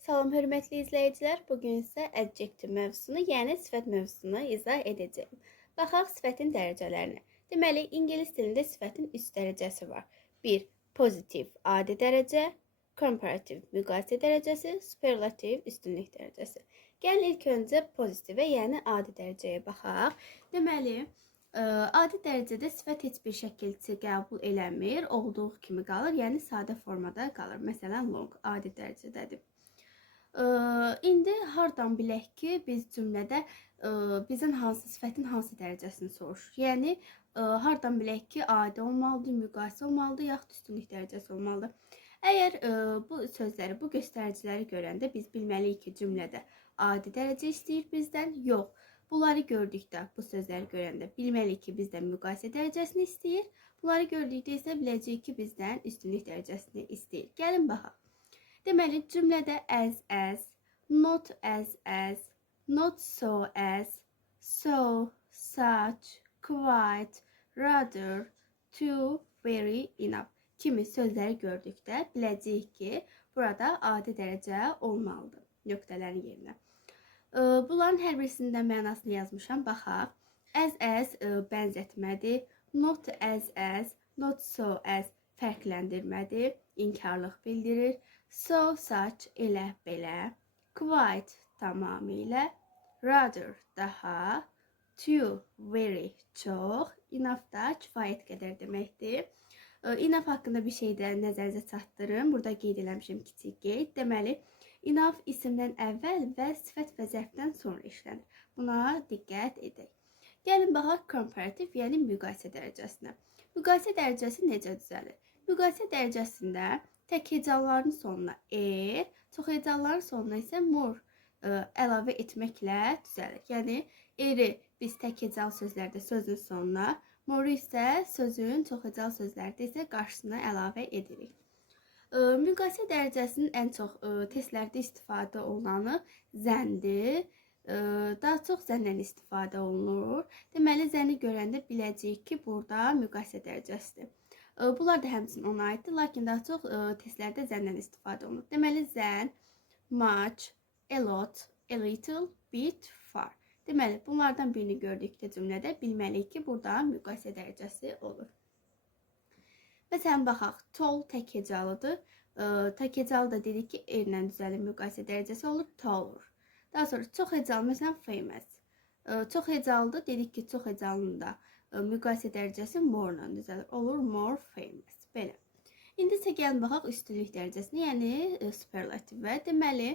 Salam hörmətli izləyicilər, bugün isə adjective mövzusunu, yəni sifət mövzusunu izah edəcəyim. Baxaq sifətin dərəcələrinə. Deməli, ingilis dilində sifətin 3 dərəcəsi var. 1. Pozitiv adi dərəcə, komparativ müqayisə dərəcəsi, superlativ üstünlük dərəcəsi. Gəlin ilk öncə pozitivə, yəni adi dərəcəyə baxaq. Deməli, adi dərəcədə sifət heç bir şəkilçi qəbul eləmir, olduğu kimi qalır, yəni sadə formada qalır. Məsələn, long adi dərəcədədir. İndi hardan bilək ki, biz cümlədə bizim sifətin hansı dərəcəsini soruşur? Yəni, hardan bilək ki, adi olmalıdır, müqayisə olmalıdır, yaxud üstünlük dərəcəsi olmalıdır? Əgər bu sözləri, bu göstəriciləri görəndə biz bilməliyik ki, cümlədə adi dərəcə istəyir bizdən, yox. Bunları gördükdə, bu sözləri görəndə bilməliyik ki, bizdən müqayisə dərəcəsini istəyir. Bunları gördükdə isə biləcəyik ki, bizdən üstünlük dərəcəsini istəyir. Gəlin baxaq. Deməli, cümlədə as, not as, not so as, so, such, quite, rather, too, very, enough kimi sözləri gördükdə biləcəyik ki, burada adi dərəcə olmalıdır nöqtələrin yerinə. Bunların hər birisinin mənasını yazmışam, baxaq. As bənzətmədir, not as, not so as fərqləndirmədir, inkarlıq bildirir. So, such, elə, belə, quite, tamamilə, rather, daha, too, very, çox, enough da kifayət qədər deməkdir. Enough haqqında bir şey də nəzərinizə çatdırım. Burada qeyd eləmişim kiçik qeyd. Deməli, enough isimdən əvvəl və sifət və zərfdən sonra işlənir. Buna diqqət edək. Gəlin baxaq komparativ, yəni müqayisə dərəcəsinə. Müqayisə dərəcəsi necə düzəlir? Müqayisə dərəcəsində tək hecaların sonuna çox hecaların sonuna isə əlavə etməklə düzəlir. Yəni, biz tək hecalı sözlərdə sözün sonuna, moru isə sözün çox hecalı sözlərdə isə qarşısına əlavə edirik. Müqayisə dərəcəsinin ən çox testlərdə istifadə olunanı zəndir. Daha çox zəndən istifadə olunur. Deməli, zəni görəndə biləcəyik ki, burada müqayisə dərəcəsidir. Bunlar da həmçinin ona aiddir, lakin daha çox testlərdə zəndən istifadə olunur. Deməli, zən, much, a lot, a little, bit, far. Deməli, bunlardan birini gördükdə cümlədə bilməliyik ki, burada müqayisə dərəcəsi olur. Məsələn, baxaq, tall tək hecalıdır. Tək hecalı da dedik ki, erlə düzəlir müqayisə dərəcəsi olur, taller. Daha sonra çox hecalı, məsələn, famous. Çox hecalıdır, dedik ki, çox hecalının da müqayisə dərəcəsi more-la düzəlir. Olur more famous. Belə. İndi isə gəlin baxaq üstünlük dərəcəsinə, yəni superlativə. Deməli,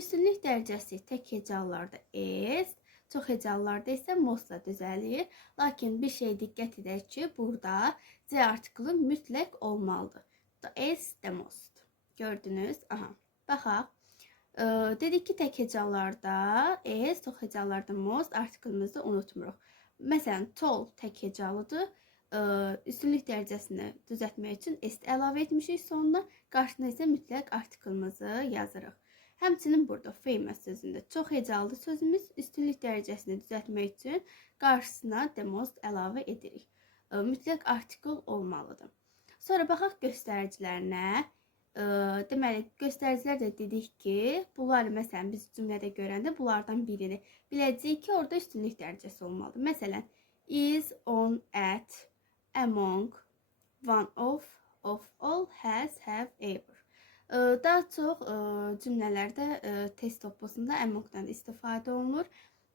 üstünlük dərəcəsi tək hecalılarda as, çox hecalılarda isə most-la düzəlir. Lakin bir şey diqqət edək ki, burada C artiklı mütləq olmalıdır. The as, the most. Gördünüz? Aha. Baxaq. Dedik ki, tək hecalılarda as, çox hecalılarda most artiklımızı unutmuruq. Məsələn, tall tək hecalıdır. Üstünlük dərəcəsini düzəltmək üçün s əlavə etmişik sonuna. Qarşısına isə mütləq artiklımızı yazırıq. Həmçinin burada famous sözündə çox hecalıdır sözümüz. Üstünlük dərəcəsini düzəltmək üçün qarşısına the most əlavə edirik. Mütləq artikl olmalıdır. Sonra baxaq göstəricilərinə. Deməli, göstəricilər də dedik ki, bunları məsələn biz cümlədə görəndə bunlardan birini biləcəyik ki, orada üstünlük dərəcəsi olmalıdır. Məsələn, is, on, at, among, one of all, has, have, ever. Daha çox cümlələrdə test topusunda amongdan istifadə olunur.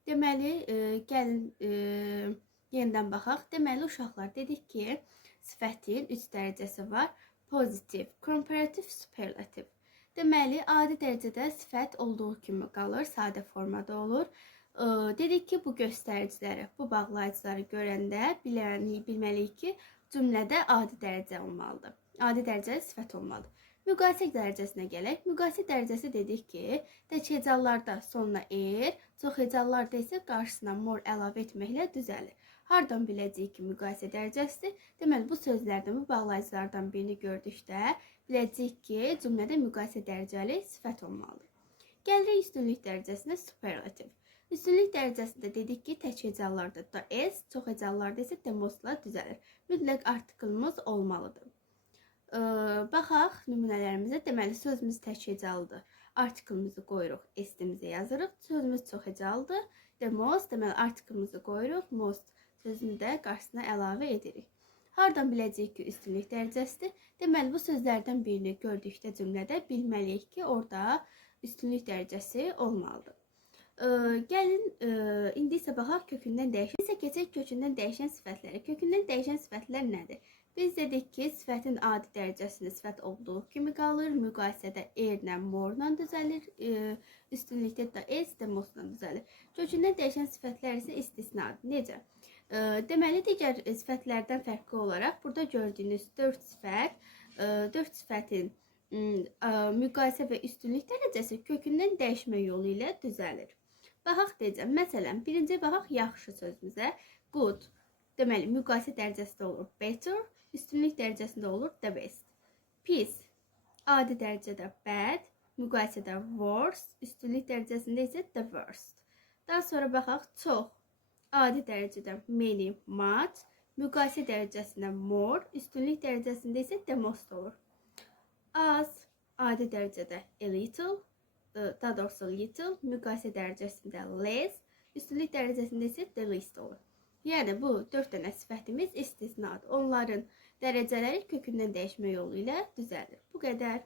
Deməli, gəlin yenidən baxaq. Deməli, uşaqlar dedik ki, sifətin 3 dərəcəsi var. Pozitiv, komparativ, superlativ. Deməli, adi dərəcədə sifət olduğu kimi qalır, sadə formada olur. Dedik ki, bu göstəriciləri, bu bağlayıcıları görəndə bilməliyik ki, cümlədə adi dərəcə olmalıdır. Adi dərəcəli sifət olmalıdır. Müqayisə dərəcəsinə gələk. Müqayisə dərəcəsi dedik ki, tək hecalılarda sonuna çox hecalılarda isə qarşısına more əlavə etməklə düzəlir. Hardan biləcəyik ki, müqayisə dərəcəsidir? Deməli, bu sözlərdən, bu bağlayıcılardan birini gördükdə biləcəyik ki, cümlədə müqayisə dərəcəli sifət olmalıdır. Gəlirik üstünlük dərəcəsinə superlativ. Üstünlük dərəcəsində dedik ki, tək hecalılarda da s, çox hecalılarda isə the most-la düzəlir. Mütləq artiklımız olmalıdır. Baxaq nümunələrimizə. Deməli, sözümüz tək hecalıdır. artiklımızı qoyuruq, s-imizi yazırıq. Sözümüz çox hecalıdır. The most, deməli artiklımızı qoyuruq, most sözünü də qarşısına əlavə edirik. Hardan biləcəyik ki, üstünlük dərəcəsidir? Deməli, bu sözlərdən birini gördükdə cümlədə bilməliyik ki, orada üstünlük dərəcəsi olmalıdır. Gəlin, indi isə baxaq kökündən dəyişən. İsə keçək kökündən dəyişən sifətlərə. Kökündən dəyişən sifətlər nədir? Biz dedik ki, sifətin adi dərəcəsində sifət olduğu kimi qalır. Müqayisədə erlə, morla düzəlir. Üstünlükdə də s, də mosla düzəlir. Kökündən dəyişən sifətlər isə istisnadır. Necə? Deməli, digər sifətlərdən fərqli olaraq burada gördüyünüz 4 sifətin müqayisə və üstünlük dərəcəsi kökündən dəyişmə yolu ilə düzəlir. Baxaq deyəcəm. Məsələn, birinci baxaq yaxşı sözümüzə. Good. Deməli, müqayisə dərəcəsində olur better, üstünlük dərəcəsində olur the best. Pis. Adi dərəcədə bad, müqayisədə worse, üstünlük dərəcəsində isə the worst. Daha sonra baxaq çox. Adi dərəcədə many, much, müqayisə dərəcəsində more, üstünlük dərəcəsində isə the most olur. Az, adi dərəcədə a little, daha doğrusu little, müqayisə dərəcəsində less, üstünlük dərəcəsində isə the least olur. Yəni, bu 4 dənə sifətimiz istisnadır. Onların dərəcələri kökündən dəyişmə yolu ilə düzəlir. Bu qədər.